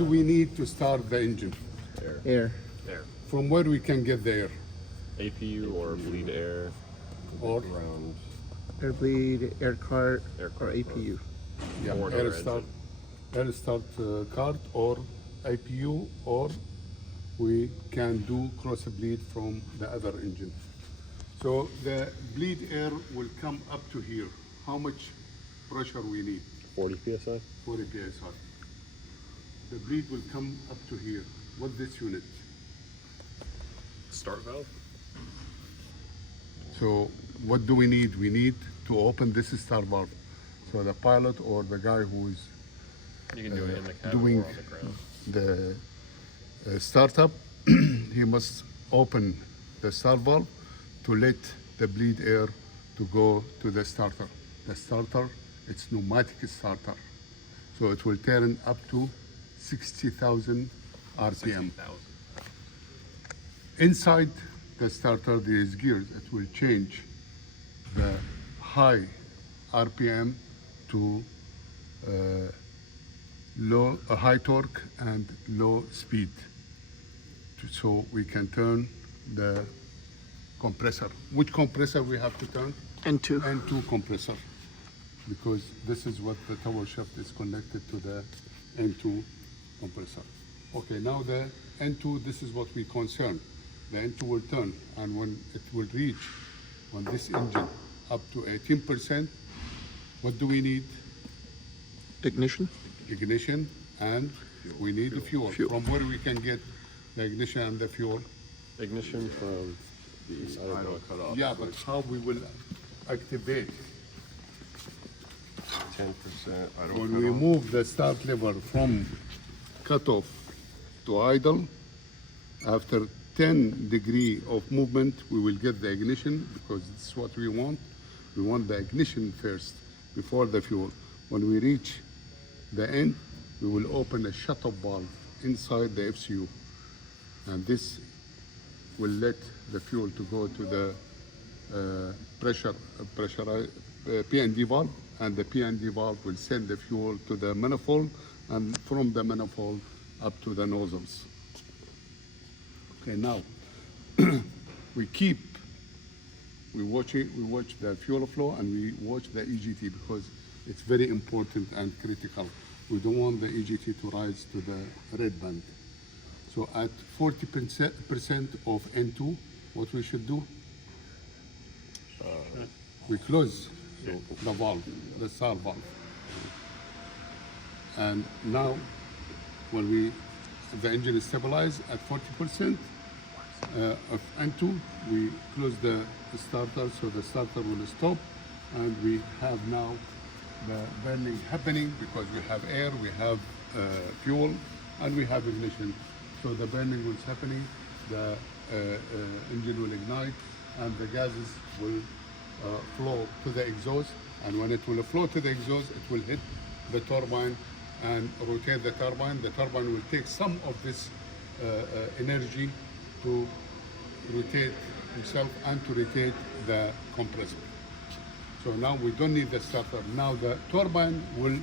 do we need to start the engine? Air. Air. From where we can get the air? APU or bleed air. Or Air bleed, air cart, Air or cart, APU. yeah, Or air another start, engine. cart or IPU, or we can do cross bleed from the other engine. So the bleed air will come up to here. How much pressure we need? 40 psi. 40 psi. The bleed will come up to here. What's this unit? Start valve. So what do we need? We need to open this start valve. So the pilot or the guy who is You can do it in the cabin doing or on the ground. the startup, he must open the start valve to let the bleed air to go to the starter. The starter, it's pneumatic starter. So it will turn up to 60,000 RPM. 60,000. Inside the starter, there is gears. It will change the high RPM to high torque and low speed. So we can turn the compressor. Which compressor we have to turn? N2. N2 compressor, because this is what the tower shaft is connected to the N2 compressor. Okay, now the N2, this is what we concern. The N2 will turn, and when it will reach on this engine up to 18%, what do we need? Ignition. Ignition, and we need the fuel. From where we can get the ignition and the fuel? Ignition from the idle cut off. Yeah, but how we will activate? 10%. When we move the start lever from cutoff to idle, after 10 degree of movement, we will get the ignition, because this is what we want. We want the ignition first before the fuel. When we reach the end, we will open a shut-off valve inside the FCU, and this will let the fuel to go to the P&D valve, and the P&D valve will send the fuel to the manifold, and from the manifold up to the nozzles. Okay, now we watch the fuel flow, and we watch the EGT, because it's very important and critical. We don't want the EGT to rise to the red band. So at 40% of N2, what we should do? We close the valve, the SAR valve. And now, when the engine is stabilized at 40% of N2, we close the starter, so the starter will stop, and we have now the burning happening, because we have air, we have fuel, and we have ignition. So the burning was happening, the engine will ignite, and the gases will flow to the exhaust. And when it will flow to the exhaust, it will hit the turbine and rotate the turbine. The turbine will take some of this energy to rotate himself and to rotate the compressor. So now we don't need the starter. Now the turbine will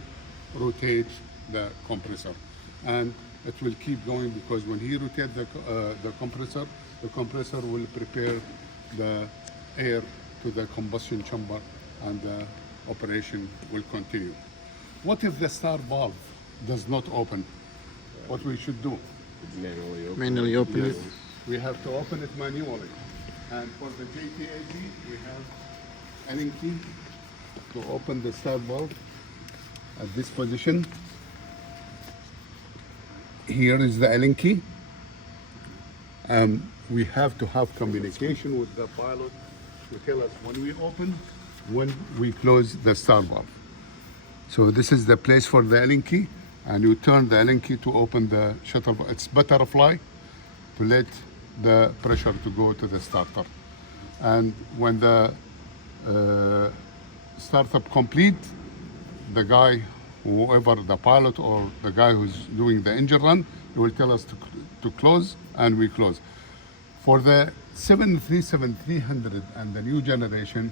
rotate the compressor, and it will keep going, because when he rotates the compressor will prepare the air to the combustion chamber, and the operation will continue. What if the start valve does not open? What we should do? Manually open it. We have to open it manually. And for the JTAG, we have Allen key to open the start valve at this position. Here is the Allen key. We have to have communication with the pilot to tell us when we open, when we close the start valve. So this is the place for the Allen key, and you turn the Allen key to open the shuttle. It's butterfly to let the pressure to go to the starter. And when the startup complete, the guy, whoever the pilot or the guy who's doing the engine run, he will tell us to close, and we close. For the 737-300 and the new generation,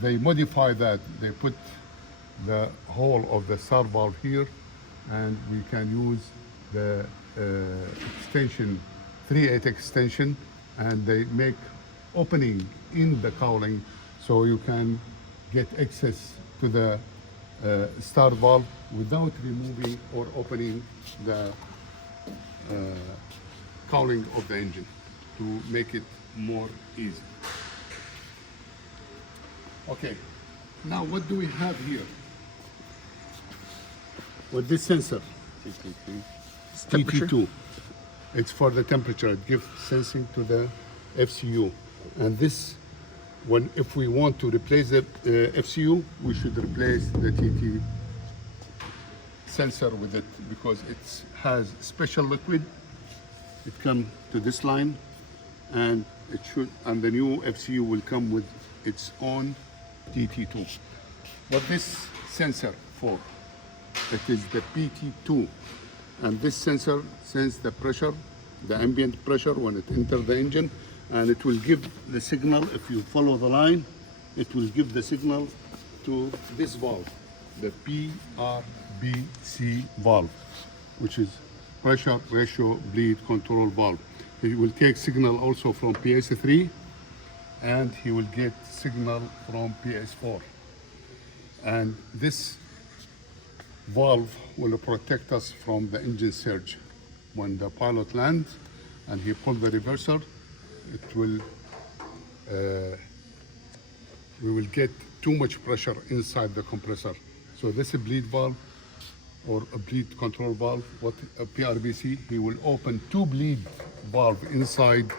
they modify that. They put the hole of the start valve here, and we can use the extension, 3/8 extension, and they make opening in the cowling so you can get access to the start valve without removing or opening the cowling of the engine to make it more easy. Okay, now what do we have here? With this sensor, Temperature? TT2, it's for the temperature. It gives sensing to the FCU, and this, if we want to replace the FCU, we should replace the TT sensor with it because it has special liquid. It comes to this line, and the new FCU will come with its own TT2. What this sensor for? It is the PT2, and this sensor senses the pressure, the ambient pressure when it enters the engine, and it will give the signal. If you follow the line, it will give the signal to this valve, the PRBC valve, which is pressure ratio bleed control valve. He will take signal also from PS3, and he will get signal from PS4. And this valve will protect us from the engine surge. When the pilot lands and he pulls the reverser, it will we will get too much pressure inside the compressor. So this bleed valve or a bleed control valve, what a PRBC, he will open two bleed valve inside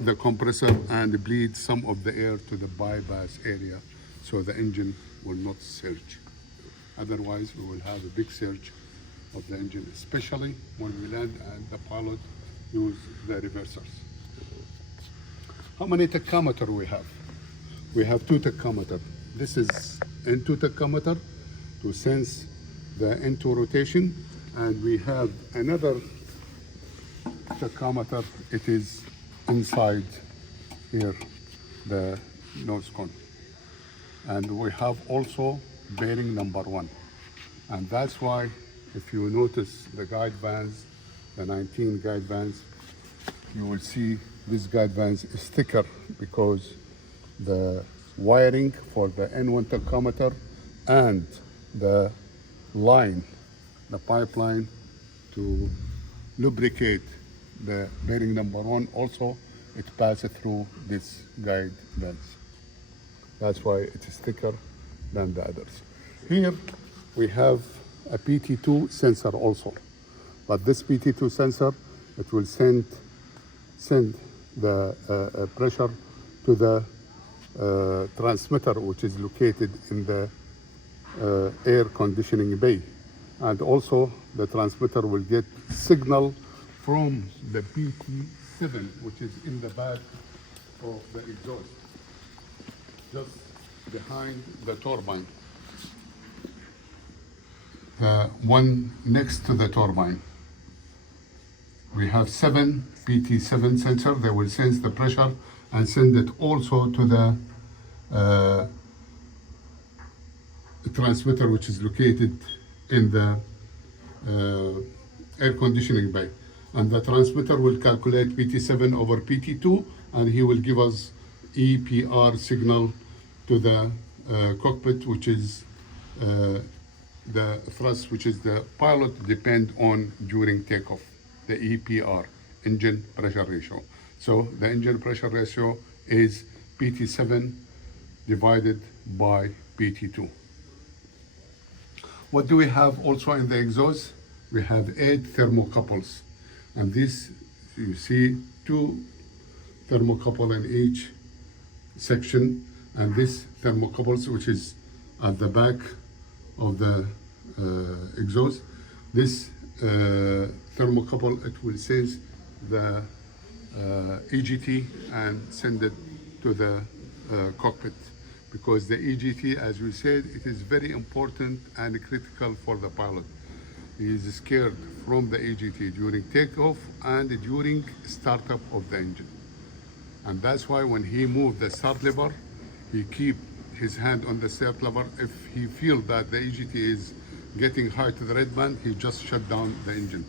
the compressor and bleed some of the air to the bypass area so the engine will not surge. Otherwise, we will have a big surge of the engine, especially when we land and the pilot use the reversers. How many tachometer we have? We have two tachometer. This is N2 tachometer to sense the N2 rotation, and we have another tachometer. It is inside here, the nose cone. And we have also bearing number 1. And that's why, if you notice the guide bands, the 19 guide bands, you will see this guide bands is thicker because the wiring for the N1 tachometer and the line, the pipeline to lubricate the bearing number 1, also it passes through this guide bands. That's why it is thicker than the others. Here we have a PT2 sensor also, but this PT2 sensor, it will send the pressure to the transmitter, which is located in the air conditioning bay, and also the transmitter will get signal from the PT7, which is in the back of the exhaust, just behind the turbine, the one next to the turbine. We have 7 PT7 sensor. They will sense the pressure and send it also to the transmitter, which is located in the air conditioning bay. And the transmitter will calculate PT7 over PT2, and he will give us EPR signal to the cockpit, which is the thrust, which is the pilot depend on during takeoff, the EPR, engine pressure ratio. So the engine pressure ratio is PT7 divided by PT2. What do we have also in the exhaust? We have 8 thermocouples. And this, you see 2 thermocouple in each section. And this thermocouples, which is at the back of the exhaust, this thermocouple, it will sense the EGT and send it to the cockpit, because the EGT, as we said, it is very important and critical for the pilot. He is scared from the EGT during takeoff and during startup of the engine. And that's why when he moves the start lever, he keep his hand on the start lever. If he feels that the EGT is getting high to the red band, he just shut down the engine.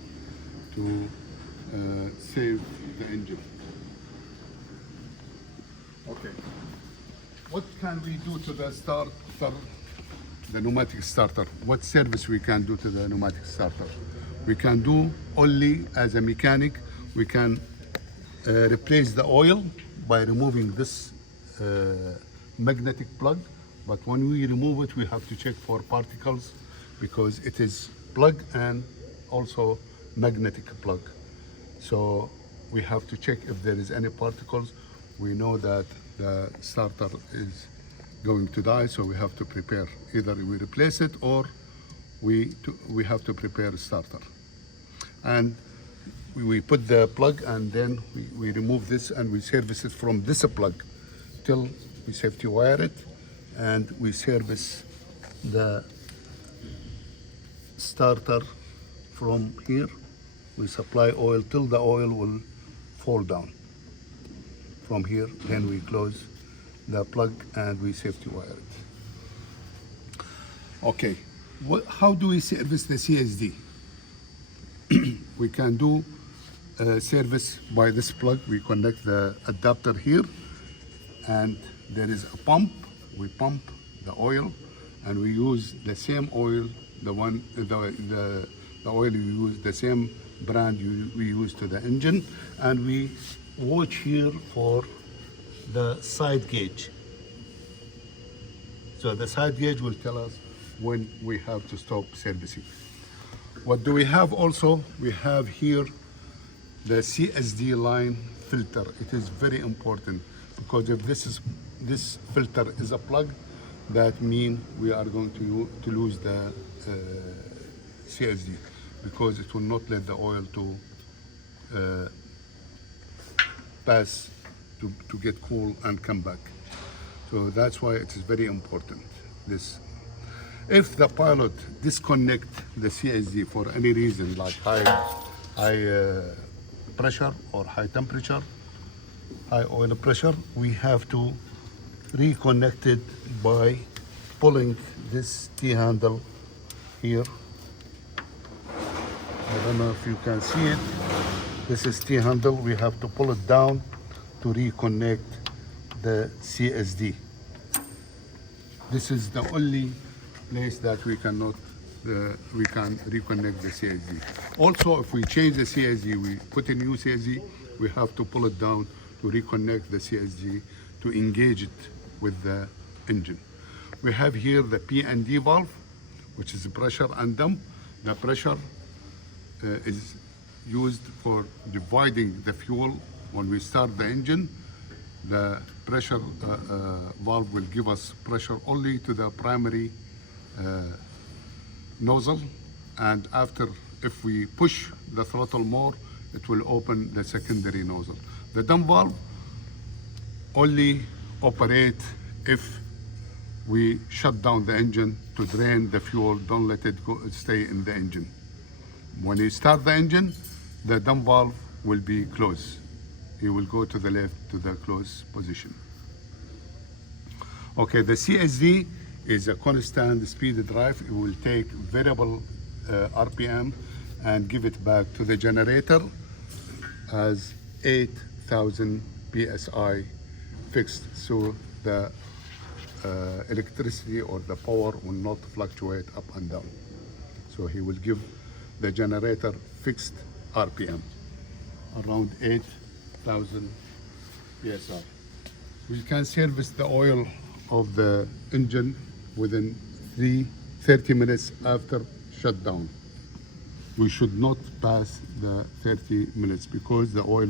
to save the engine. Okay. What can we do to the starter, the pneumatic starter? What service we can do to the pneumatic starter? We can do only as a mechanic, we can replace the oil by removing this magnetic plug. But when we remove it, we have to check for particles because it is plug and also magnetic plug. So we have to check if there is any particles. We know that the starter is going to die, so we have to prepare. Either we replace it or we have to prepare a starter. And we put the plug and then we remove this and we service it from this plug till we safety wire it, and we service the starter from here. We supply oil till the oil will fall down from here. Then we close the plug and we safety wire it. Okay, how do we service the CSD? We can do service by this plug. We connect the adapter here, and there is a pump. We pump the oil, and we use the same oil, the oil you use, the same brand we use to the engine, and we watch here for the side gauge. So the side gauge will tell us when we have to stop servicing. What do we have also? We have here the CSD line filter. It is very important because if this filter is a plug, that means we are going to lose the CSD because it will not let the oil to pass to get cool and come back. So that's why it is very important. If the pilot disconnect the CSD for any reason, like high pressure or high temperature, high oil pressure, we have to reconnect it by pulling this T-handle here. I don't know if you can see it. This is T-handle. We have to pull it down to reconnect the CSD. This is the only place that we can reconnect the CSD. Also, if we change the CSD, we put a new CSD, we have to pull it down to reconnect the CSD to engage it with the engine. We have here the P&D valve, which is pressure and dump. The pressure is used for dividing the fuel. When we start the engine, the pressure valve will give us pressure only to the primary nozzle, and after, if we push the throttle more, it will open the secondary nozzle. The dump valve only operate if we shut down the engine to drain the fuel, don't let it stay in the engine. When you start the engine, the dump valve will be closed. It will go to the left to the closed position. Okay, the CSD is a constant speed drive. It will take variable RPM and give it back to the generator as 8,000 PSI fixed, so the electricity or the power will not fluctuate up and down. So he will give the generator fixed RPM around 8,000 PSI. We can service the oil of the engine within 30 minutes after shutdown. We should not pass the 30 minutes because the oil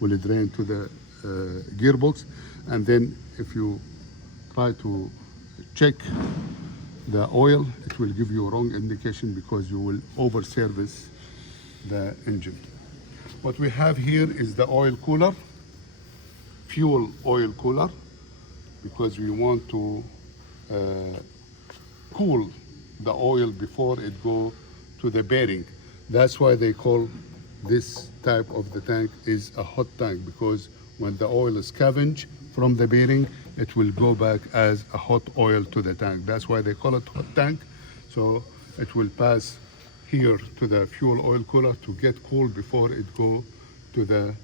will drain to the gearbox, and then if you try to check the oil, it will give you a wrong indication because you will over service the engine. What we have here is the oil cooler, fuel oil cooler, because we want to cool the oil before it go to the bearing. That's why they call this type of the tank is a hot tank, because when the oil is scavenged from the bearing, it will go back as a hot oil to the tank. That's why they call it hot tank. So it will pass here to the fuel oil cooler to get cool before it go to the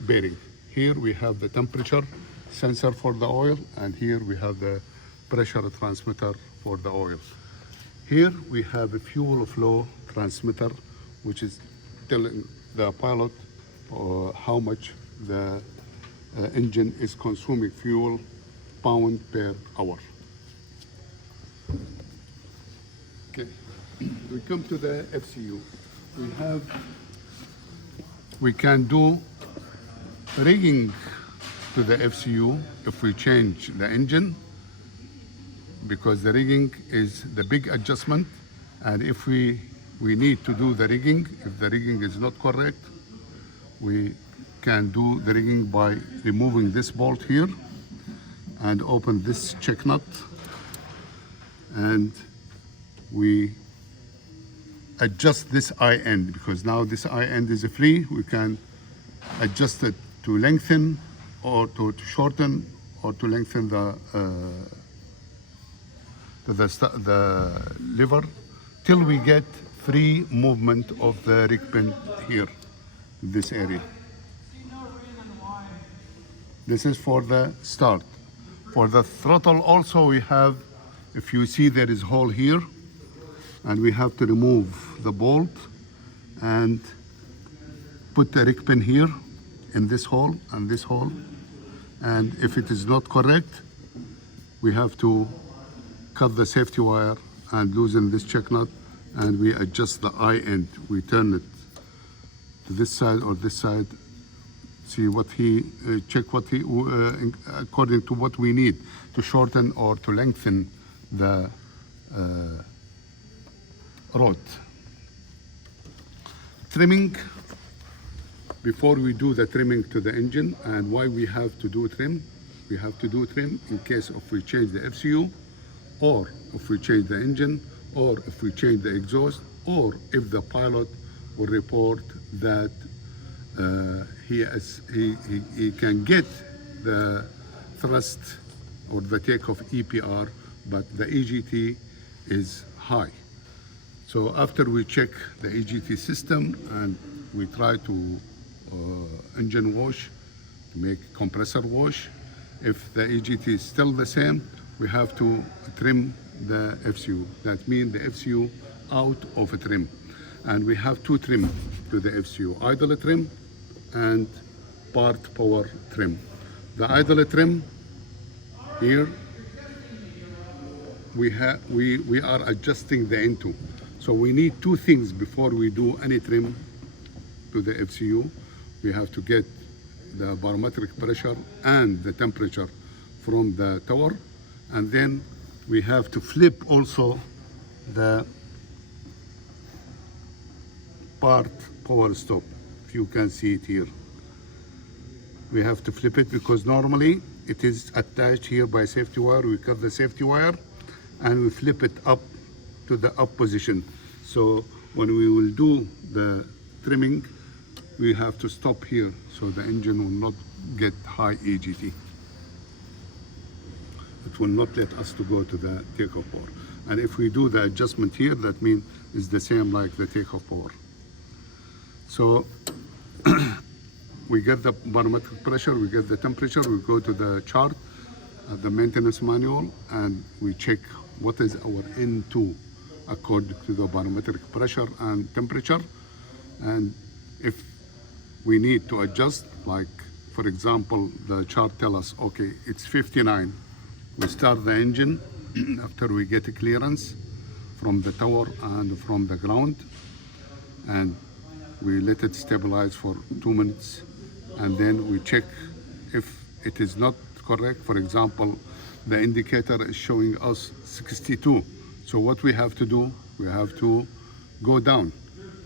bearing. Here we have the temperature sensor for the oil, and here we have the pressure transmitter for the oil. Here we have a fuel flow transmitter, which is telling the pilot how much the engine is consuming fuel pound per hour. Okay, we come to the FCU. We can do rigging to the FCU if we change the engine, because the rigging is the big adjustment, and if we need to do the rigging, if the rigging is not correct, we can do the rigging by removing this bolt here and open this check nut, and we adjust this eye end, because now this eye end is free. We can adjust it to lengthen or to shorten or to lengthen the lever till we get free movement of the rig pin here, this area. This is for the start. For the throttle also we have, if you see there is hole here, and we have to remove the bolt and put the rig pin here in this hole and this hole. And if it is not correct, we have to cut the safety wire and loosen this check nut, and we adjust the eye end. We turn it to this side or this side, see what he, check what he, according to what we need to shorten or to lengthen the rod. Trimming, before we do the trimming to the engine, and why we have to do trim, we have to do trim in case if we change the FCU, or if we change the engine, or if we change the exhaust, or if the pilot will report that he can get the thrust or the takeoff EPR, but the EGT is high. So after we check the EGT system and we try to engine wash, make compressor wash, if the EGT is still the same, we have to trim the FCU. That means the FCU out of a trim. And we have two trim to the FCU, idle trim and part power trim. The idle trim, here we are adjusting the N2. So we need two things before we do any trim to the FCU. We have to get the barometric pressure and the temperature from the tower, and then we have to flip also the part power stop. If you can see it here, we have to flip it because normally it is attached here by safety wire. We cut the safety wire and we flip it up to the up position. So when we will do the trimming, we have to stop here so the engine will not get high EGT. It will not let us to go to the takeoff power. And if we do the adjustment here, that means it's the same like the takeoff power. So we get the barometric pressure, we get the temperature, we go to the chart, the maintenance manual, and we check what is our N2 according to the barometric pressure and temperature. And if we need to adjust, like for example, the chart tell us, okay, it's 59. We start the engine after we get a clearance from the tower and from the ground, and we let it stabilize for 2 minutes, and then we check if it is not correct. For example, the indicator is showing us 62. So what we have to do, we have to go down.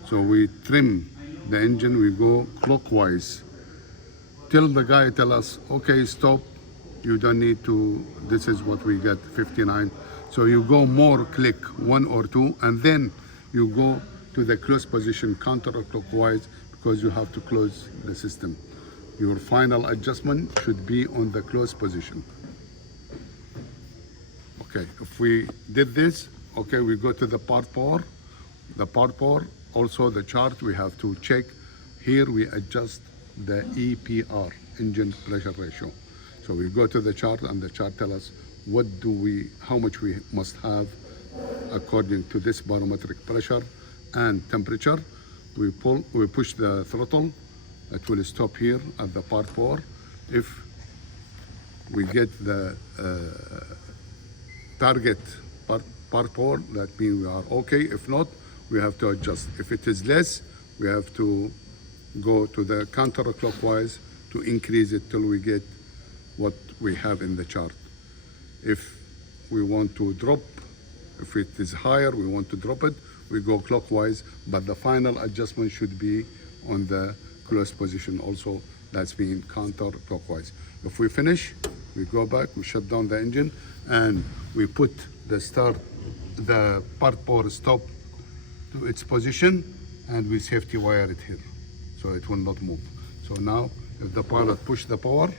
So we trim the engine, we go clockwise till the guy tell us, okay, stop, you don't need to, this is what we get, 59. So you go more click, 1 or 2, and then you go to the close position counterclockwise, because you have to close the system. Your final adjustment should be on the close position. Okay, if we did this, okay, we go to the part power. the part 4, also the chart we have to check. Here we adjust the EPR, engine pressure ratio. So we go to the chart and the chart tell us how much we must have according to this barometric pressure and temperature. We push the throttle. It will stop here at the part 4. If we get the target part 4, that means we are okay. If not, we have to adjust. If it is less, we have to go to the counterclockwise to increase it till we get what we have in the chart. If we want to drop, if it is higher, we want to drop it, we go clockwise, but the final adjustment should be on the close position also, that's being counterclockwise. If we finish, we go back, we shut down the engine, and we put the part 4 stop to its position, and we safety wire it here, so it will not move. So now, if the pilot push the power,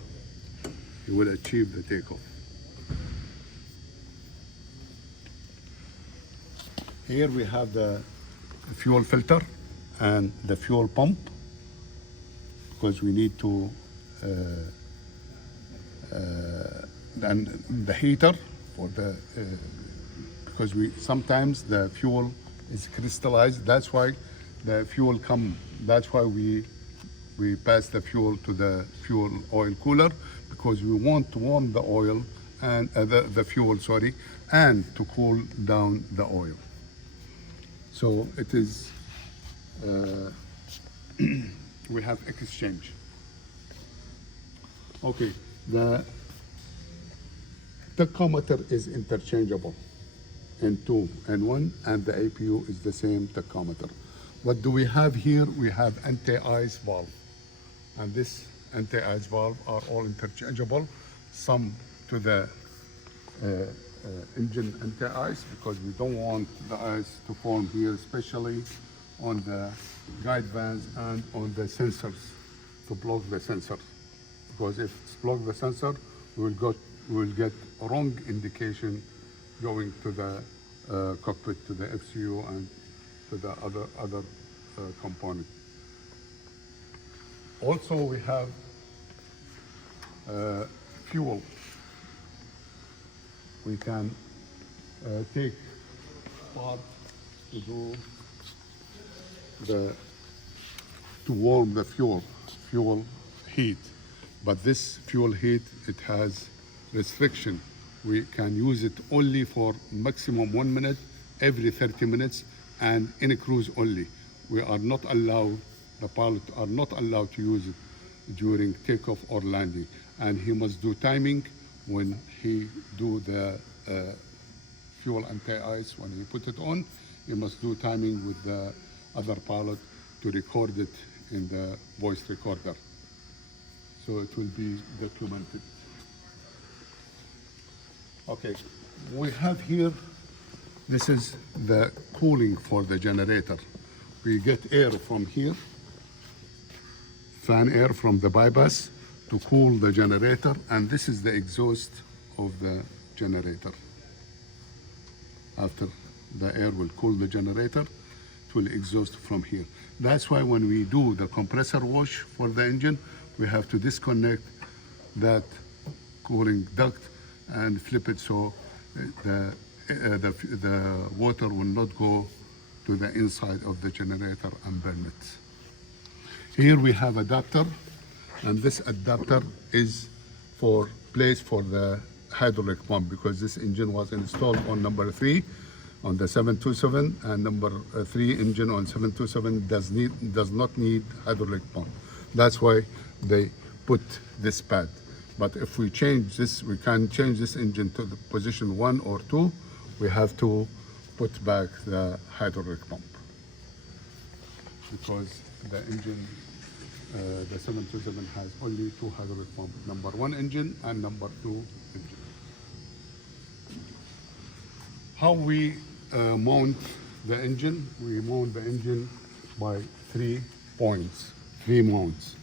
he will achieve the takeoff. Here we have the fuel filter and the fuel pump, because we need to, and the heater for the, because sometimes the fuel is crystallized. That's why the fuel that's why we pass the fuel to the fuel oil cooler, because we want to warm the oil and the fuel, sorry, and to cool down the oil. So it is, we have exchange. Okay, the tachometer is interchangeable in 2 and 1, and the APU is the same tachometer. What do we have here? We have anti-ice valve, and this anti-ice valve are all interchangeable. Some to the engine anti-ice, because we don't want the ice to form here, especially on the guide vans and on the sensors, to block the sensor. Because if it's block the sensor, we will get a wrong indication going to the cockpit, to the FCU, and to the other component. Also, we have fuel. We can take part to do to warm the fuel heat, but this fuel heat, it has restriction. We can use it only for maximum 1 minute every 30 minutes, and in a cruise only. We are not allowed, the pilot are not allowed to use it during takeoff or landing, and he must do timing when he do the fuel anti-ice. When he put it on, he must do timing with the other pilot to record it in the voice recorder, so it will be documented. Okay, we have here, this is the cooling for the generator. We get air from here, fan air from the bypass to cool the generator, and this is the exhaust of the generator. After the air will cool the generator, it will exhaust from here. That's why when we do the compressor wash for the engine, we have to disconnect that cooling duct and flip it so the water will not go to the inside of the generator and burn it. Here we have adapter, and this adapter is for the hydraulic pump, because this engine was installed on number 3 on the 727, and number 3 engine on 727 does not need hydraulic pump. That's why they put this pad. But if we change this, we can change this engine to the position 1 or 2. We have to put back the hydraulic pump, because the engine, the 727 has only 2 hydraulic pumps, number 1 engine and number 2 engine. How we mount the engine? We mount the engine by 3 points, 3 mounts,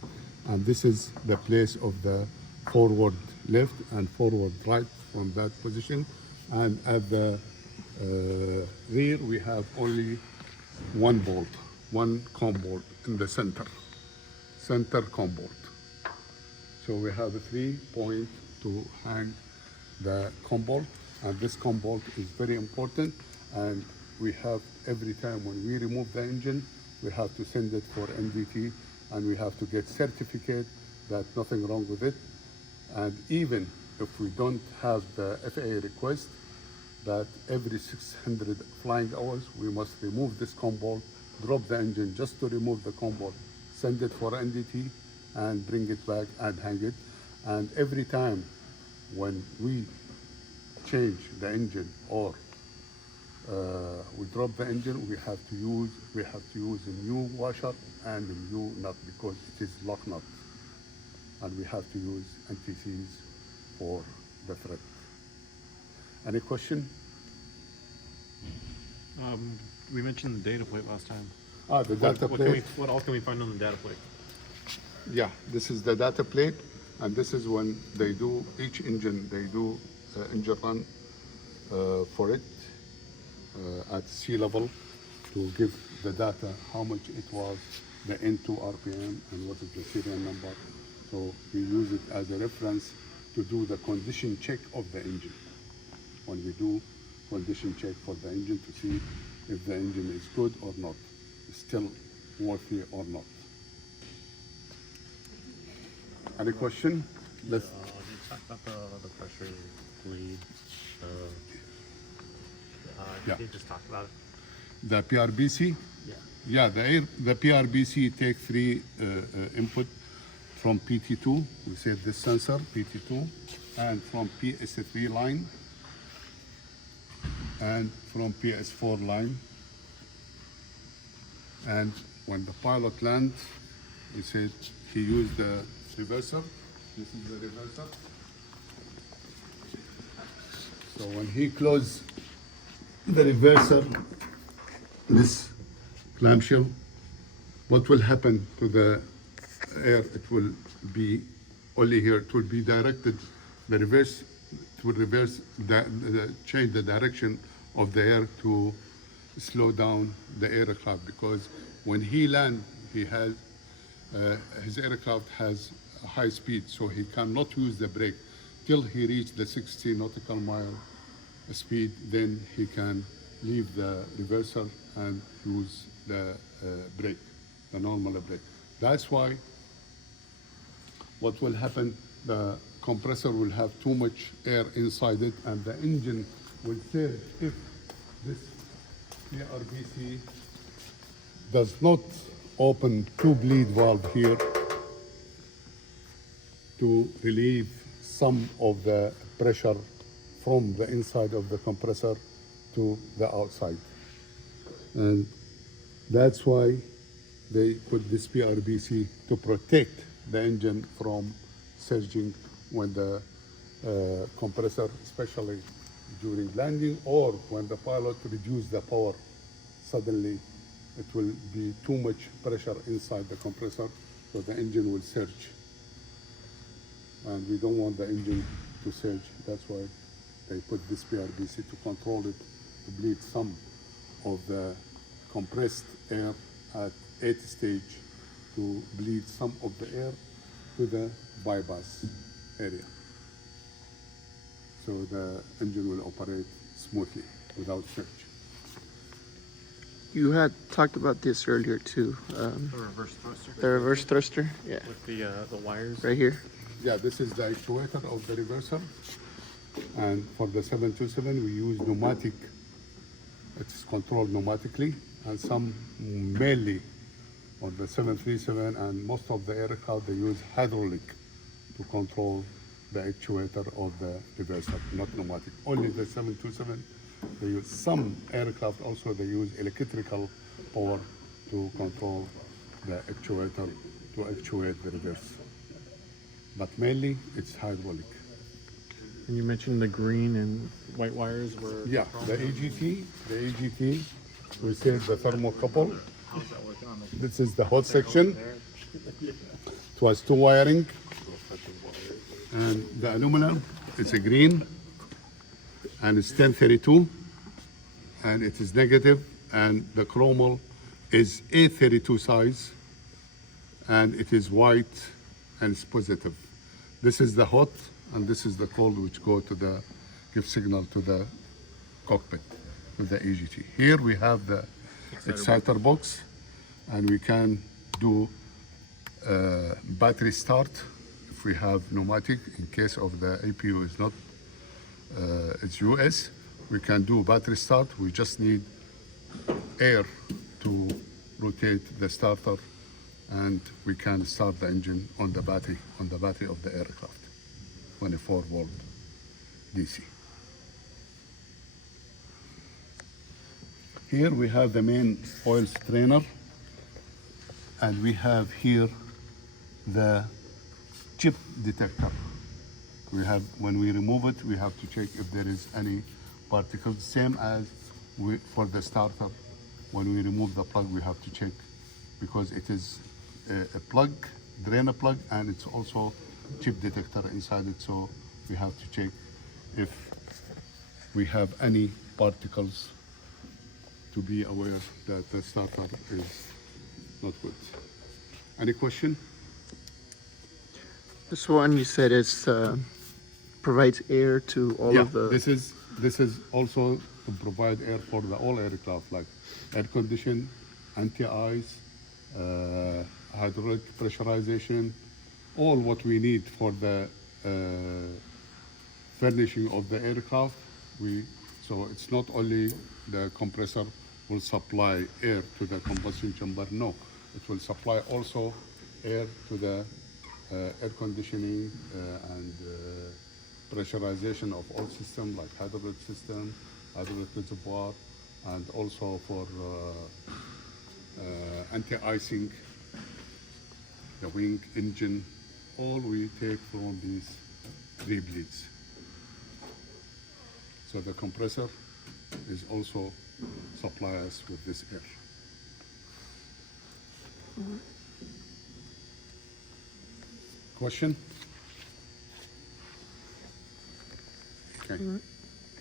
and this is the place of the forward left and forward right from that position. And at the rear we have only one bolt, one comb bolt in the center comb bolt. So we have a 3 point to hang the comb bolt, and this comb bolt is very important, and we have every time when we remove the engine, we have to send it for NDT, and we have to get certificate that nothing wrong with it. And even if we don't have the FAA request, that every 600 flying hours, we must remove this comb bolt, drop the engine just to remove the comb bolt, send it for NDT, and bring it back and hang it. And every time when we change the engine or we drop the engine, we have to use a new washer and a new nut because it is lock nut, and we have to use NTCs for the thread. Any question? We mentioned the data plate last time. The data plate. What all can we find on the data plate? Yeah, this is the data plate, and this is when they do each engine, they do engine run for it at sea level to give the data, how much it was, the N2 RPM, and what is the serial number. So we use it as a reference to do the condition check of the engine. When we do condition check for the engine to see if the engine is good or not, still worthy or not. Any question? Let's. You talked about the pressure bleed. Yeah. You just talked about it. The PRBC? Yeah. Yeah, the PRBC take 3 input from PT2, we said this sensor, PT2, and from PS3 line, and from PS4 line. And when the pilot lands, he said he used the reverser. This is the reverser. So when he closed the reverser, this clamshell, what will happen to the air? It will be only here. It will be directed. The reverse, it will reverse, change the direction of the air to slow down the aircraft, because when he land, he has his aircraft has a high speed, so he cannot use the brake till he reaches the 60 nautical mile speed. Then he can leave the reverser and use the brake, the normal brake. That's why what will happen, the compressor will have too much air inside it, and the engine will surge if this PRBC does not open two bleed valve here to relieve some of the pressure from the inside of the compressor to the outside. And that's why they put this PRBC to protect the engine from surging when the compressor, especially during landing, or when the pilot reduces the power suddenly, it will be too much pressure inside the compressor, so the engine will surge. And we don't want the engine to surge. That's why they put this PRBC to control it, to bleed some of the compressed air at 8th stage, to bleed some of the air to the bypass area. So the engine will operate smoothly without surge. You had talked about this earlier too. The reverse thruster. The reverse thruster, yeah, With the wires. right here. Yeah, this is the actuator of the reverser. And for the 727, we use pneumatic. It's controlled pneumatically, and some mainly on the 737 and most of the aircraft, they use hydraulic to control the actuator of the reverser, not pneumatic. Only the 727, they use some aircraft also, they use electrical power to control the actuator to actuate the reverse. But mainly it's hydraulic. And you mentioned the green and white wires were. Yeah, the AGT, we said the thermocouple. This is the hot section. It was two wiring. And the aluminum, it's a green, and it's 1032, and it is negative, and the chromal is A32 size, and it is white and it's positive. This is the hot and this is the cold, which go to the give signal to the cockpit, to the AGT. Here we have the exciter box, and we can do battery start if we have pneumatic. In case of the APU is not, it's US, we can do battery start. We just need air to rotate the starter, and we can start the engine on the battery of the aircraft, 24-volt DC. Here we have the main oil strainer, and we have here the chip detector. We have, when we remove it, we have to check if there is any particles, same as for the starter. When we remove the plug, we have to check, because it is a plug, drainer plug, and it's also chip detector inside it, so we have to check if we have any particles, to be aware that the starter is not good. Any question? This one you said is provides air to all of the. This is also to provide air for the all aircraft, like air condition, anti-ice, hydraulic pressurization, all what we need for the furnishing of the aircraft. So it's not only the compressor will supply air to the combustion chamber, no, it will supply also air to the air conditioning and pressurization of all systems, like hydraulic system, hydraulic reservoir, and also for anti-icing, the wing, engine, all we take from these 3 bleeds. So the compressor is also supply us with this air. Question? Okay.